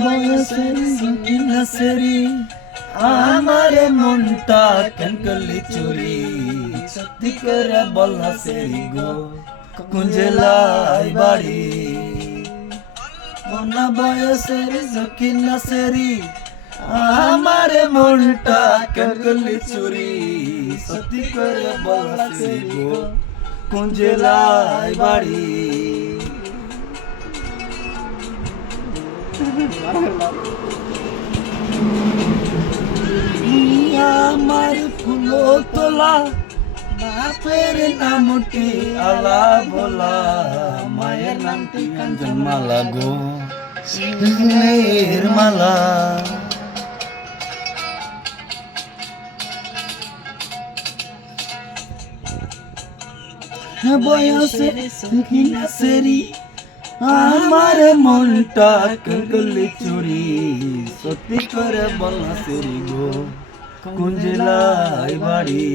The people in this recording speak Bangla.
বয়সের নাসেরি আমার মনটা কেন করলি চুরি সত্যি করে বল না সেরি গো কুঞ্জেলাই বাড়ি মনা বয়সের সখী নাসেরি আমার মনটা কেন করলি চুরি সত্যি করে বল না সেরি গো কুঞ্জেলাই বাড়ি আমার ফুলো তোলা বাপের নামটি আলা বলা মায়ের নামটি কাঞ্চনমালা গো মালা বয়সে নাসেরি আমার মনটা করলি চুরি সত্যি করে বল না সেরি গো কুঞ্জেলাই বাড়ি